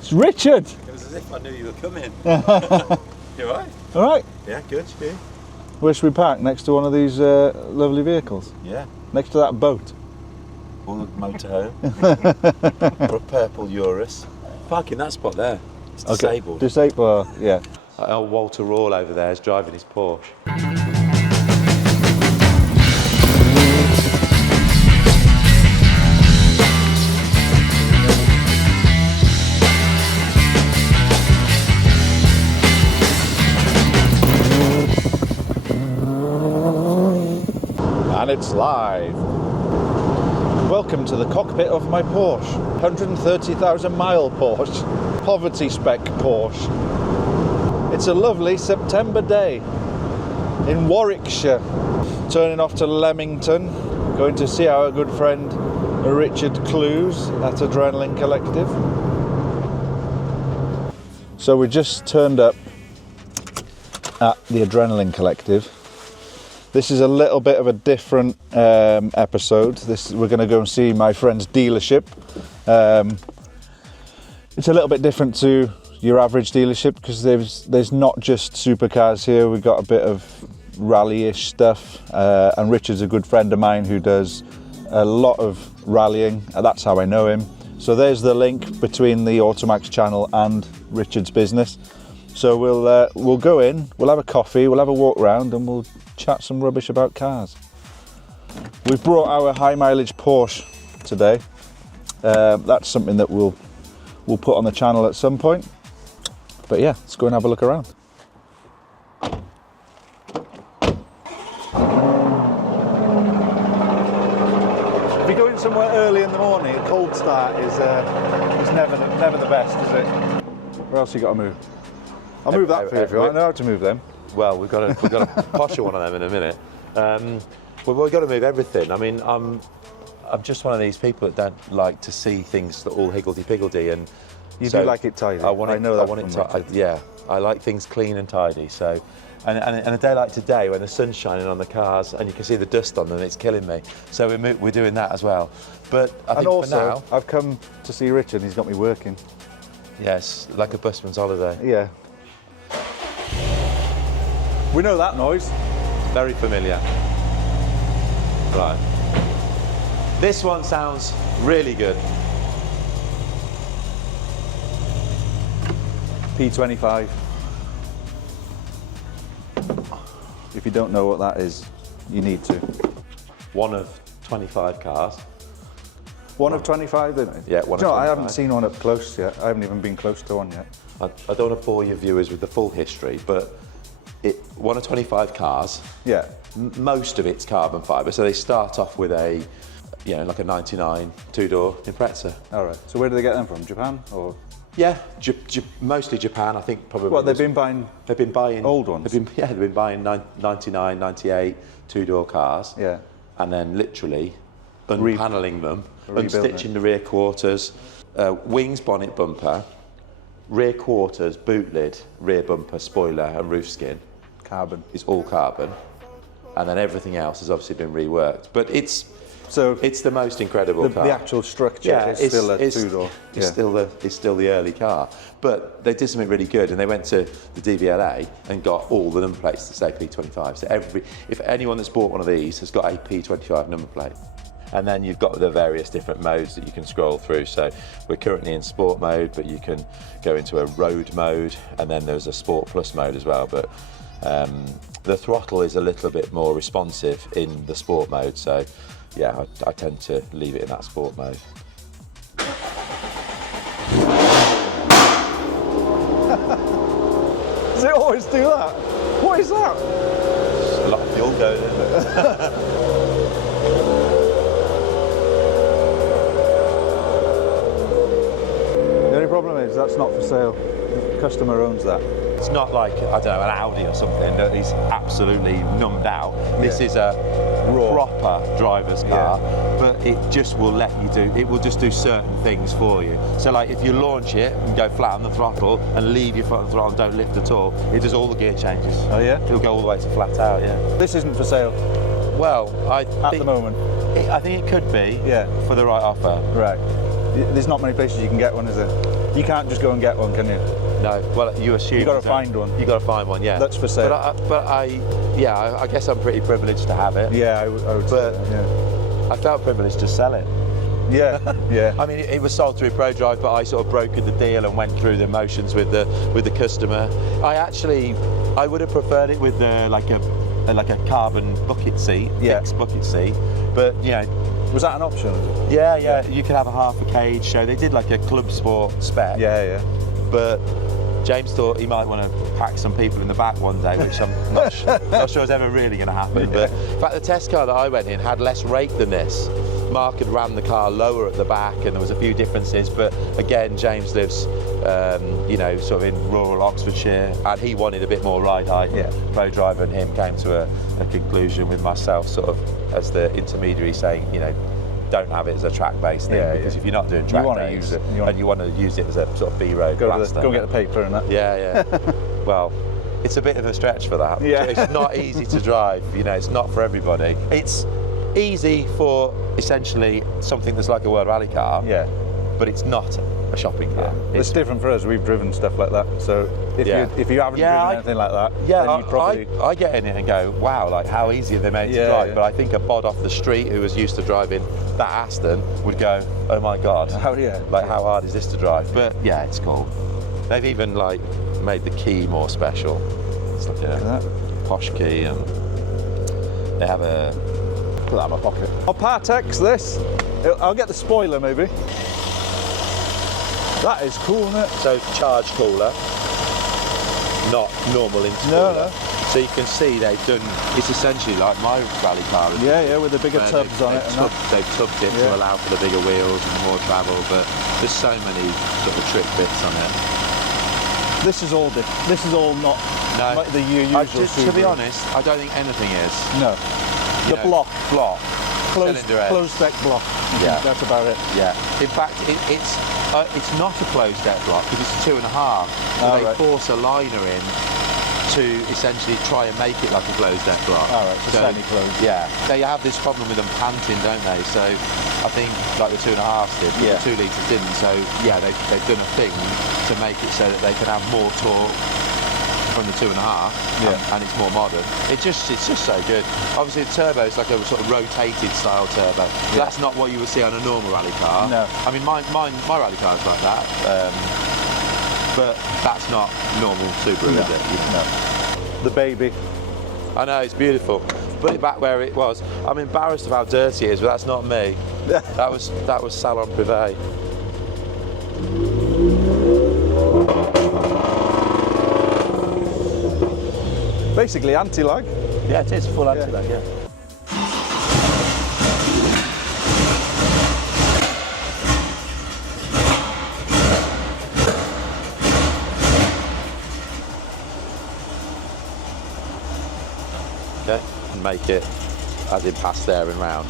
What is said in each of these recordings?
It's Richard! It was as if I knew you were coming. You alright? Alright. Yeah, good. Yeah. Where should we park? Next to one of these lovely vehicles? Yeah. Next to that boat? Or the motorhome. Or a purple Urus. Park in that spot there. It's disabled. Okay. Disabled, yeah. Old Walter Rawl over there is driving his Porsche. And it's live. Welcome to the cockpit of my Porsche. 130,000 mile Porsche. Poverty spec Porsche. It's a lovely September day in Warwickshire. Turning off to Leamington, going to see our good friend Richard Clews at Adrenaline Collective. So we just turned up at the Adrenaline Collective. This is a little bit of a different episode. We're going to go and see my friend's dealership. It's a little bit different to your average dealership because there's not just supercars here. We've got a bit of rally-ish stuff, and Richard's a good friend of mine who does a lot of rallying, and that's how I know him. So there's the link between the AutoMax channel and Richard's business. So we'll go in, we'll have a coffee, we'll have a walk around, and we'll chat some rubbish about cars. We've brought our high mileage Porsche today. That's something that we'll put on the channel at some point. But yeah, let's go and have a look around. If you go in somewhere early in the morning, a cold start is never the best, is it? Where else you got to move? I'll move that for you if you want. I know how to move them. Well, we've got a posher one of them in a minute. Well, we've got to move everything. I mean, I'm just one of these people that don't like to see things that all higgledy-piggledy, and you do like it tidy. I want it. Yeah, I like things clean and tidy. So, and a day like today, when the sun's shining on the cars and you can see the dust on them, it's killing me. So we're doing that as well. But I think also, for now, I've come to see Richard. And he's got me working. Yes, like a busman's holiday. Yeah. We know that noise. Very familiar. Right. This one sounds really good. P25. If you don't know what that is, you need to. One of 25 cars. One of 25, didn't it? Yeah, one of 25. I haven't seen one up close yet. I haven't even been close to one yet. I don't want to bore your viewers with the full history, but one of 25 cars. Yeah. Most of it's carbon fibre, so they start off with a, like a 99 two-door Impreza. All right. So where do they get them from? Japan or? Yeah, mostly Japan. I think probably. What they've been buying? They've been buying old ones. They've been buying 99, 98 two-door cars. Yeah. And then literally unpaneling them, unstitching the rear quarters, wings, bonnet, bumper, rear quarters, boot lid, rear bumper, spoiler, and roof skin. Carbon. It's all carbon, and then everything else has obviously been reworked. But it's the most incredible car. The actual structure is still a two-door. It's still the early car. But they did something really good, and they went to the DVLA and got all the number plates that say P25. So if anyone that's bought one of these has got a P25 number plate. And then you've got the various different modes that you can scroll through. So we're currently in sport mode, but you can go into a road mode, and then there's a sport plus mode as well. But the throttle is a little bit more responsive in the sport mode. So yeah, I tend to leave it in that sport mode. Does it always do that? What is that? Just a lot of fuel going in there. The only problem is that's not for sale. The customer owns that. It's not like, I don't know, an Audi or something that is absolutely numbed out. This is a proper driver's car, but it just will let you it will just do certain things for you. So like if you launch it and go flat on the throttle and leave your foot on the throttle and don't lift at all, it does all the gear changes. Oh yeah? It'll go all the way to flat out, yeah. This isn't for sale? Well, at the moment? I think it could be, yeah, for the right offer. Right. There's not many places you can get one, is there? You can't just go and get one, can you? No, well, you assume you got to find one. You got to find one, yeah. That's for sale. But I guess I'm pretty privileged to have it. Yeah, I would but say, yeah. I felt privileged to sell it. Yeah, yeah. I mean, it was sold through ProDrive, but I sort of brokered the deal and went through the motions with the customer. I would have preferred it with like a carbon bucket seat, fixed bucket seat, but you know. Was that an option? Yeah. You could have a half a cage. So they did like a club sport spec. Yeah. But James thought he might want to pack some people in the back one day, which I'm not sure is ever really going to happen. But in fact, the test car that I went in had less rake than this. Mark had ran the car lower at the back, and there was a few differences. But again, James lives, sort of in rural Oxfordshire, and he wanted a bit more ride height. Yeah. ProDriver and him came to a conclusion with myself, sort of as the intermediary, saying, you know, don't have it as a track-based thing, because if you're not doing track days, and you want to use it as a sort of B-road blaster. Go get the paper and that. Yeah. Well, it's a bit of a stretch for that. Yeah. It's not easy to drive, you know, it's not for everybody. It's easy for essentially something that's like a World Rally car, but it's not a shopping car. It's different for us. We've driven stuff like that, so if you haven't driven anything like that, then you'd probably... I get in it and go, wow, like how easy are they made to drive? But I think a bod off the street who was used to driving that Aston would go, oh my god, how hard is this to drive? But yeah, it's cool. They've even like made the key more special. It's like a posh key, and they have a... Put that in my pocket. I'll Partex this. I'll get the spoiler maybe. That is cool, isn't it? So charge cooler, not normal intercooler. No. So you can see they've done, it's essentially like my rally car. Yeah, with the bigger tubs on it. They've tubbed it to allow for the bigger wheels and more travel, but there's so many sort of trick bits on it. This is all not like the usual Subaru. To be honest, I don't think anything is. No. The block. Closed deck block. Yeah. That's about it. Yeah. In fact, it's not a closed deck block because it's 2.5. So they force a liner in to essentially try and make it like a closed deck block. So semi-closed. Yeah. They have this problem with them panting, don't they? So I think like the 2.5s did, but the 2 litres didn't. So yeah, they've done a thing to make it so that they can have more torque from the 2.5, and it's more modern. It's just so good. Obviously the turbo is like a sort of rotated style turbo. That's not what you would see on a normal rally car. No. I mean my rally car is like that, but that's not normal Subaru, is it? No. The baby. I know, it's beautiful. Put it back where it was. I'm embarrassed of how dirty it is, but that's not me. that was Salon Privé. Basically anti-lag. Yeah, it is full anti-lag, yeah. Okay, and make it as in past there and round.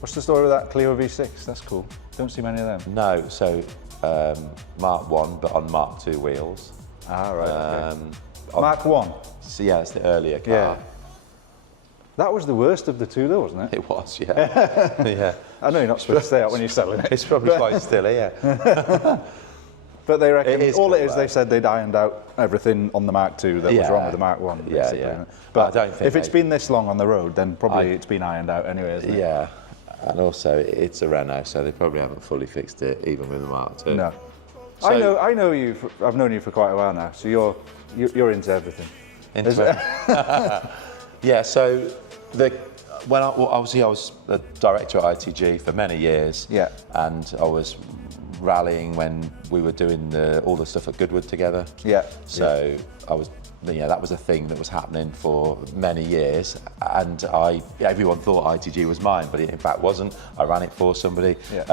What's the story with that Clio V6? That's cool. Don't see many of them. No, so Mark I, but on Mark II wheels. Okay. Mark I? So yeah, it's the earlier car. Yeah. That was the worst of the two though, wasn't it? It was, yeah. Yeah. I know you're not supposed to say that when you're selling it. It's probably quite still, yeah. But they reckon they said they'd ironed out everything on the Mark II that was wrong with the Mark I. Yeah. But I don't think if it's been this long on the road, then probably it's been ironed out anyway, isn't it? Yeah. And also it's a Renault, so they probably haven't fully fixed it even with the Mark II. No. So, I know you. I've known you for quite a while now, so you're into everything. Yeah. So obviously I was a director at ITG for many years. Yeah. And I was rallying when we were doing all the stuff at Goodwood together. Yeah. So I was. That was a thing that was happening for many years, and everyone thought ITG was mine, but it in fact wasn't. I ran it for somebody. Yeah.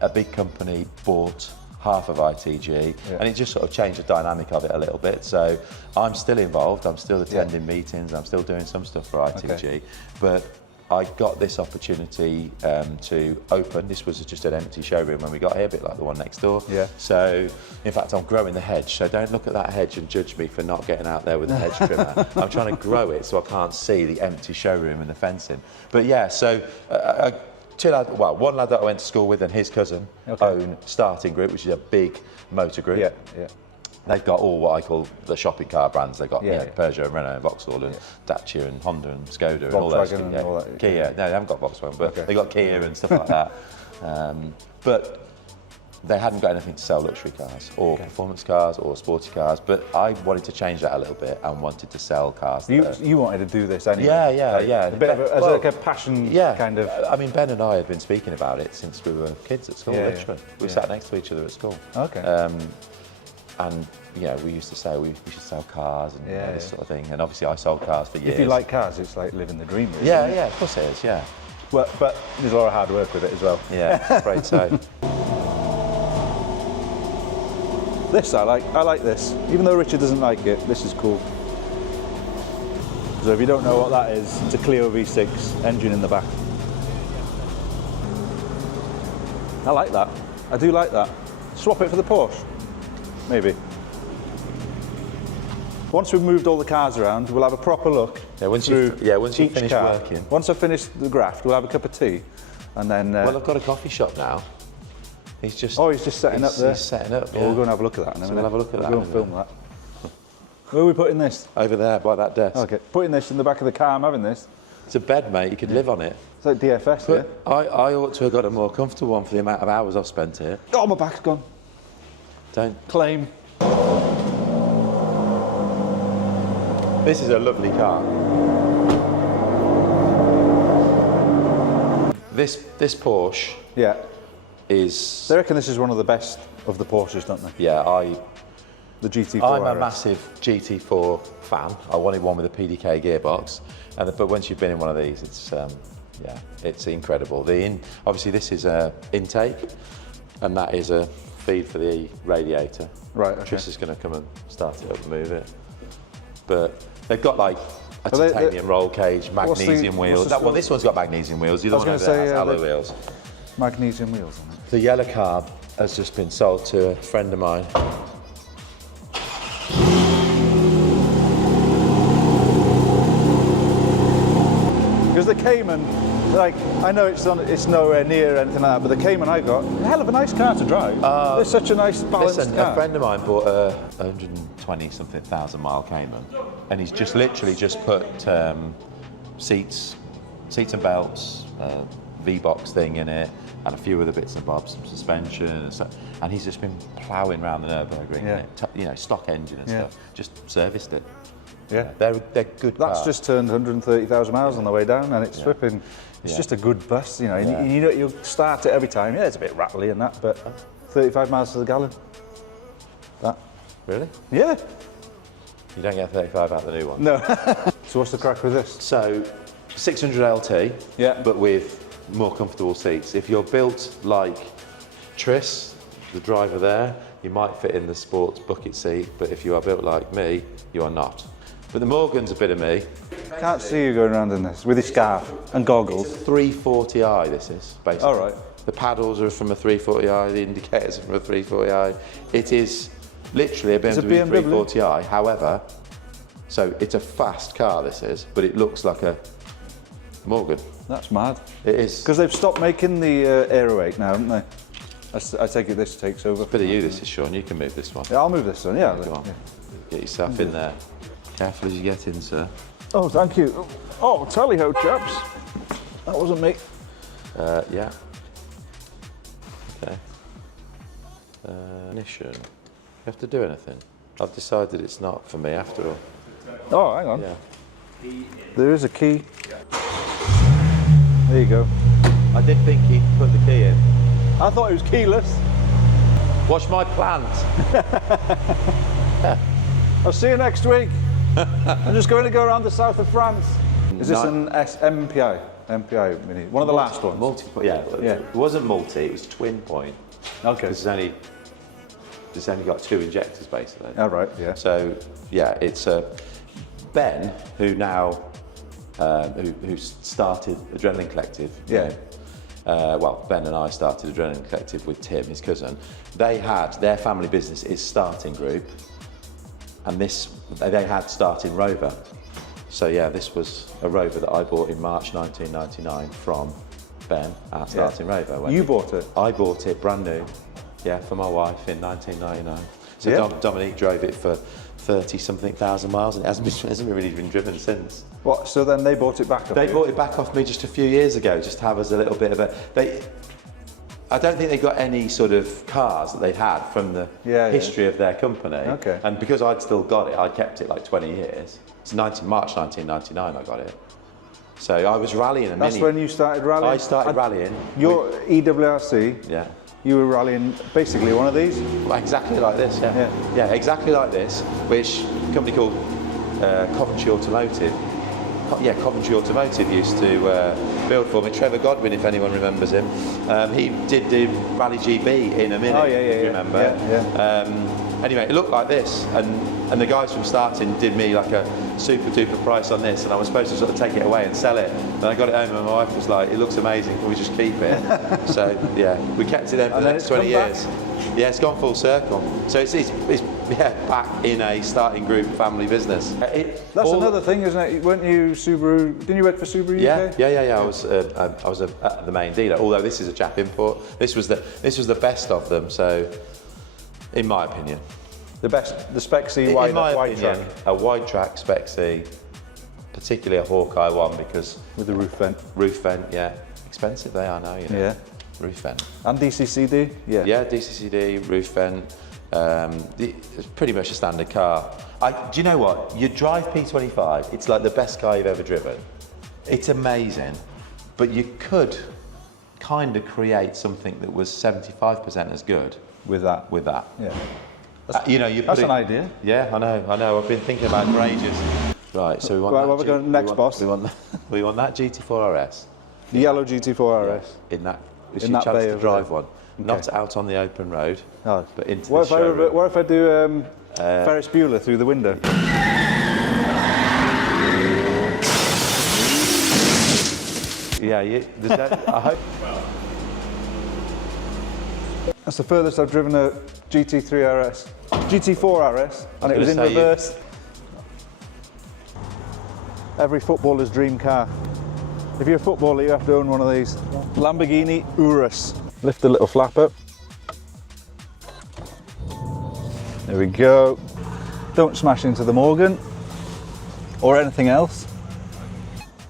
A big company bought half of ITG, and it just sort of changed the dynamic of it a little bit. So I'm still involved, I'm still attending meetings, I'm still doing some stuff for ITG, but I got this opportunity to open. This was just an empty showroom when we got here, a bit like the one next door. Yeah. So, in fact, I'm growing the hedge. So don't look at that hedge and judge me for not getting out there with a hedge trimmer. I'm trying to grow it so I can't see the empty showroom and the fencing. But yeah, so two lads, well, one lad that I went to school with and his cousin own Starting Group, which is a big motor group. Yeah, yeah. They've got all what I call the shopping car brands. They've got Peugeot and Renault and Vauxhall and Dacia and Honda and Skoda and all those. And all that. Kia. No, they haven't got Volkswagen, but they've got Kia and stuff like that. But they hadn't got anything to sell luxury cars or performance cars or sporty cars. But I wanted to change that a little bit and wanted to sell cars. You wanted to do this anyway? Yeah. A bit of as like a passion kind of. I mean, Ben and I had been speaking about it since we were kids at school, literally. We sat next to each other at school. Okay. And we used to say we should sell cars and this sort of thing. And obviously I sold cars for years. If you like cars, it's like living the dream, really, yeah, of course it is, yeah. Well, but there's a lot of hard work with it as well. Yeah, afraid so. This I like this. Even though Richard doesn't like it, this is cool. So if you don't know what that is, it's a Clio V6 engine in the back. I like that. I do like that. Swap it for the Porsche, maybe. Once we've moved all the cars around, we'll have a proper look. Yeah, once you finish working. Once I've finished the graft, we'll have a cup of tea, and then. Well, I've got a coffee shop now. He's just setting up there. He's setting up. Yeah. We'll go and have a look at that in a minute. We'll have a look at that. We'll go and film that. Where are we putting this? Over there, by that desk. Okay, putting this in the back of the car. I'm having this. It's a bed, mate. You could live on it. It's like DFS, but I ought to have got a more comfortable one for the amount of hours I've spent here. Oh, my back's gone. Don't claim. This is a lovely car. This Porsche. Yeah. Is. They reckon this is one of the best of the Porsches, don't they? Yeah, The GT4. I'm a massive GT4 fan. I wanted one with a PDK gearbox, but once you've been in one of these, it's it's incredible. Obviously this is a intake, and that is a feed for the radiator. Right. Okay. Chris is going to come and start it up and move it. But they've got like a titanium roll cage, magnesium wheels. Well, this one's got magnesium wheels. The other one has alloy wheels. Magnesium wheels on it. The yellow car has just been sold to a friend of mine. Because the Cayman, like, I know it's nowhere near anything like that, but the Cayman I got, a hell of a nice car to drive. It's such a nice balanced car. A friend of mine bought a 120-something thousand mile Cayman, and he's just literally just put seats and belts, V-box thing in it, and a few other bits and bobs, some suspension and stuff. And he's just been ploughing around the Nürburgring in it, stock engine and stuff. Just serviced it. Yeah, they're good cars. That's just turned 130,000 miles on the way down, and it's flipping. It's just a good bus, you know. Yeah. You'll start it every time. Yeah, it's a bit rattly and that, but 35 miles to the gallon. That. Really? Yeah. You don't get 35 out of the new one. No. So what's the crack with this? So 600 LT, but with more comfortable seats. If you're built like Tris, the driver there, you might fit in the sports bucket seat, but if you are built like me, you are not. But the Morgan's a bit of me. Can't see you going around in this with your scarf and goggles. It's a 340i, this is, basically. All right. The paddles are from a 340i, the indicators are from a 340i. It is literally a BMW 340i, however, so it's a fast car, this is, but it looks like a Morgan. That's mad. It is. Because they've stopped making the Aero 8 now, haven't they? I take it this takes over. Bit of you, this is, Sean. You can move this one. Yeah, I'll move this one, yeah. Go on. Get yourself in there. Careful as you get in, sir. Oh, thank you. Oh, tally-ho, chaps. That wasn't me. Yeah. Okay. Ignition. You have to do anything. I've decided it's not for me after all. Oh, hang on. Yeah. There is a key. There you go. I did think he'd put the key in. I thought it was keyless. Watch my plant. I'll see you next week. I'm just going to go around the south of France. Is this an MPI? MPI Mini? One of the last ones? Yeah. It wasn't multi, it was twin point. Okay. It's only got 2 injectors basically. Oh, right, yeah. So, yeah, it's Ben, who now, who started Adrenaline Collective. Yeah. Well, Ben and I started Adrenaline Collective with Tim, his cousin. Their family business is Starting Group, and they had Starting Rover. So yeah, this was a Rover that I bought in March 1999 from Ben, our starting rover. You bought it? I bought it brand new, yeah, for my wife in 1999. So Dominique drove it for 30-something thousand miles, and it hasn't really been driven since. What? So then they bought it back off They you? bought it back off me just a few years ago, just to have us a little bit of a. I don't think they got any sort of cars that they'd had from the history of their company. Okay. And because I'd still got it, I'd kept it like 20 years. It's March 1999 I got it. So I was rallying a Mini. That's when you started rallying? I started rallying. Your EWRC, yeah. You were rallying basically one of these? Exactly like this, yeah. Yeah, exactly like this, which a company called Coventry Automotive. Coventry Automotive used to build for me. Trevor Godwin, if anyone remembers him. He did the Rally GB in a Mini, if you remember. Anyway, it looked like this, and the guys from Starting did me like a super duper price on this, and I was supposed to sort of take it away and sell it. And I got it home and my wife was like, it looks amazing, can we just keep it? So yeah, we kept it then for the next 20 years. Yeah, it's gone full circle. So it's back in a Starting Group family business. That's another thing, isn't it? Weren't you Subaru? Didn't you work for Subaru UK? Yeah. I was the main dealer. Although this is a chap import. This was the best of them. So, in my opinion, the spec C wide track. A wide track spec C, particularly a Hawkeye one because with the roof vent. Roof vent, yeah. Expensive they are now, you know. Yeah. Roof vent. And DCCD? Yeah. Yeah, DCCD, roof vent. It's pretty much a standard car. Do you know what? You drive P25, it's like the best car you've ever driven. It's amazing, but you could kind of create something that was 75% as good with that. Yeah. That's an idea. Yeah, I know. I've been thinking about it for ages. Right, so we want what we're going next, boss? We want that GT4 RS. The yellow GT4 RS. In that chance to drive one. Okay. Not out on the open road, but into the showroom. What if I do Ferris Bueller through the window? Yeah, I hope. That's the furthest I've driven a GT4 RS, and it was in reverse. Every footballer's dream car. If you're a footballer, you have to own one of these. Lamborghini Urus. Lift the little flap up. There we go. Don't smash into the Morgan or anything else.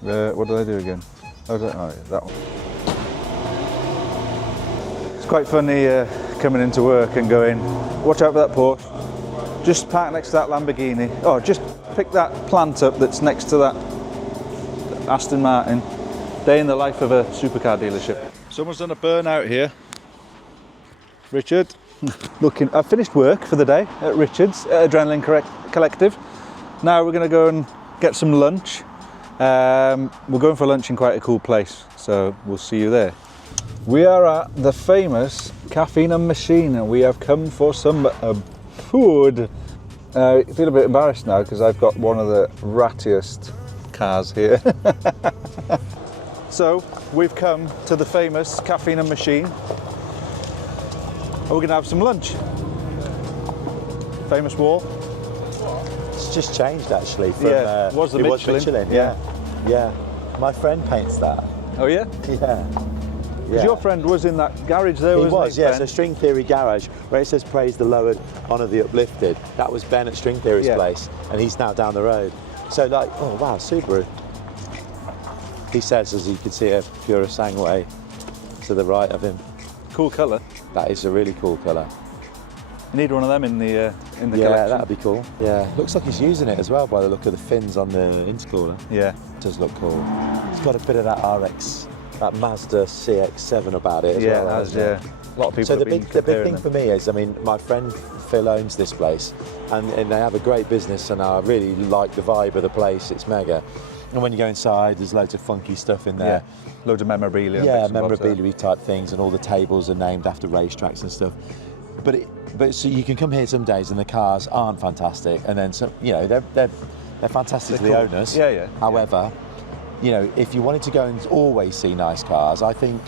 What did I do again? Oh, yeah, that one. It's quite funny coming into work and going, watch out for that Porsche. Just park next to that Lamborghini. Oh, just pick that plant up that's next to that Aston Martin. Day in the life of a supercar dealership. Someone's done a burnout here. Richard, I've finished work for the day at Richard's Adrenaline Collective. Now we're going to go and get some lunch. We're going for lunch in quite a cool place, so we'll see you there. We are at the famous Caffeine Machine and we have come for some food. I feel a bit embarrassed now because I've got one of the rattiest cars here. So we've come to the famous Caffeine Machine and we're going to have some lunch. Famous wall. It's just changed actually. From, it was Michelin. Yeah. My friend paints that. Oh yeah? Yeah. Because your friend was in that garage there, wasn't he? Yes, a String Theory garage where it says praise the lowered, honour the uplifted. That was Ben at String Theory's place and he's now down the road. So like, oh wow, Subaru. He says, as you can see, a Pura Sangway to the right of him. Cool colour. That is a really cool colour. You need one of them in the collection. Yeah, that'd be cool. Yeah, looks like he's using it as well by the look of the fins on the intercooler. Yeah, it does look cool. It's got a bit of that RX, that Mazda CX-7 about it as well. Yeah, it has, yeah. A lot of people. So the big thing for me is, I mean, my friend Phil owns this place, and they have a great business, and I really like the vibe of the place. It's mega. And when you go inside, there's loads of funky stuff in there. Yeah. Loads of memorabilia. Yeah, memorabilia type things, and all the tables are named after racetracks and stuff. But so you can come here some days and the cars aren't fantastic, and then some, you know, they're fantastic to the owners. Yeah. However, you know, if you wanted to go and always see nice cars, I think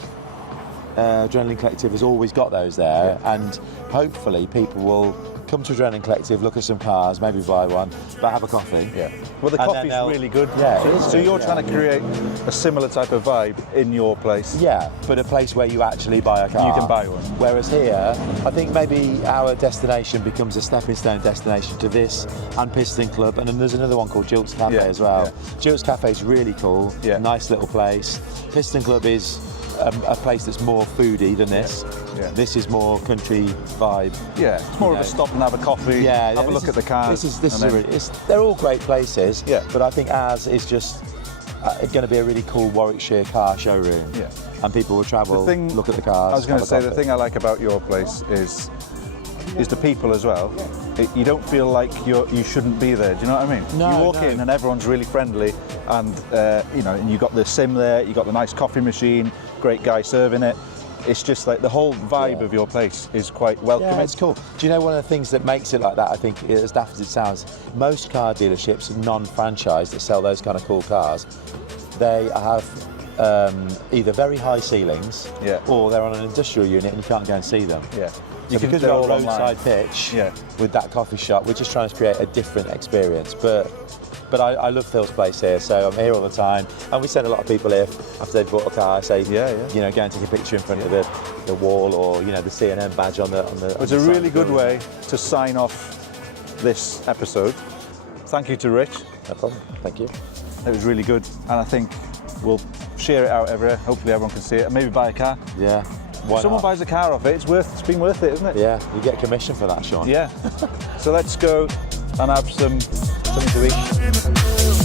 Adrenaline Collective has always got those there, and hopefully people will come to Adrenaline Collective, look at some cars, maybe buy one, but have a coffee. Yeah. Well, the And coffee's then really good. Yeah, it is So good, you're yeah. trying to create a similar type of vibe in your place. Yeah, but a place where you actually buy a car. You can buy one. Whereas here, I think maybe our destination becomes a stepping stone destination to this and Piston Club, and then there's another one called Jilt's Cafe Yeah, as well. yeah. Jilt's Cafe is really cool, Yeah. nice little place. Piston Club is a place that's more foodie than this. Yeah. This is more country vibe. Yeah, it's more of a stop and have a coffee, Yeah, have a look at the cars. This is and then- they're all great places. Yeah. But I think ours is just going to be a really cool Warwickshire car showroom. Yeah. And people will travel, look at the cars. I was going to have a say, the coffee. thing I like about your place is the people as well. You don't feel like you shouldn't be there. Do you know what I mean? No, you walk no. in and everyone's really friendly, and and you got the sim there, you got the nice coffee machine, great guy serving it. It's just like the whole vibe of your place is quite welcoming. Yeah, it's cool. Do you know one of the things that makes it like that, I think, as daft as it sounds, most car dealerships, non-franchised, that sell those kind of cool cars, they have either very high ceilings, or they're on an industrial unit and you can't go and see them. Yeah. So because they're we're all a roadside online. pitch Yeah. with that coffee shop, we're just trying to create a different experience. But I love Phil's place here, so I'm here all the time. And we send a lot of people here after they've bought a car, say, you know, go and take a picture in front of the wall, or, you know, the C&M badge on the It's a really good way to sign off this episode. Thank you to Rich. No problem. Thank you. It was really good, and I think we'll share it out everywhere. Hopefully everyone can see it, and maybe buy a car. Yeah. If someone buys a car off it, it's been worth it, isn't it? Yeah, you get commission for that, Sean. Yeah. So let's go and have something to eat.